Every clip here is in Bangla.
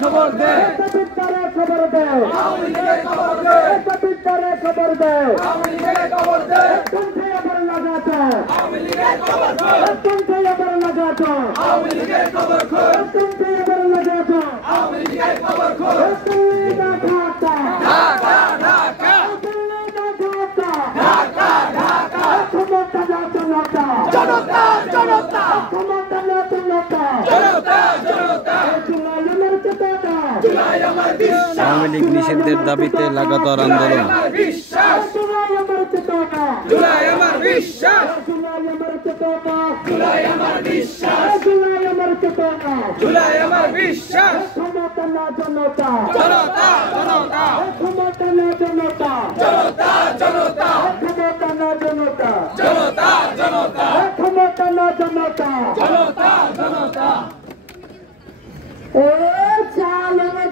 খবর দে খবর দে খবর দে लगाता আওয়ামী লীগ নিষিদ্ধের দাবিতে লাগাতার আন্দোলন।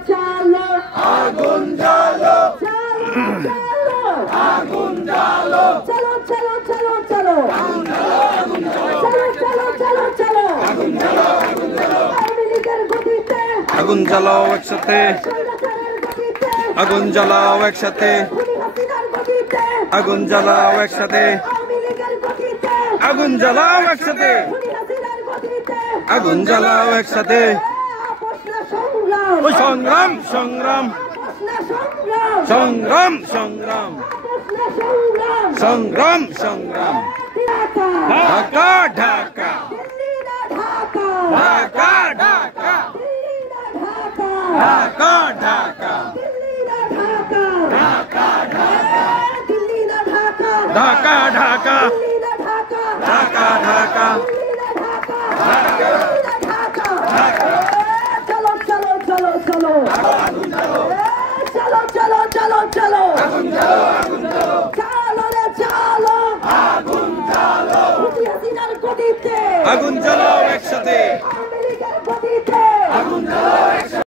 चालो आगुन जालो चालो आगुन जालो चलो चलो चलो चलो चलो चलो चलो आगुन जालो आওয়ামী লীগের গতিতে আগুন জ্বালাও একসাথে, আগুন জ্বালাও একসাথে, আগুন জ্বালাও একসাথে, আগুন জ্বালাও একসাথে, আগুন জ্বালাও একসাথে। সংগ্রাম সংগ্রাম সংগ্রাম সংগ্রাম সংগ্রাম সংগ্রাম ঢাকা ঢাকা ঢাকা ঢাকা ঢাকা ঢাকা ঢাকা ঢাকা ঢাকা ঢাকা चलो चलो चलो चलो चलो चलो रे चलो আগুন জ্বালাও একসাথে।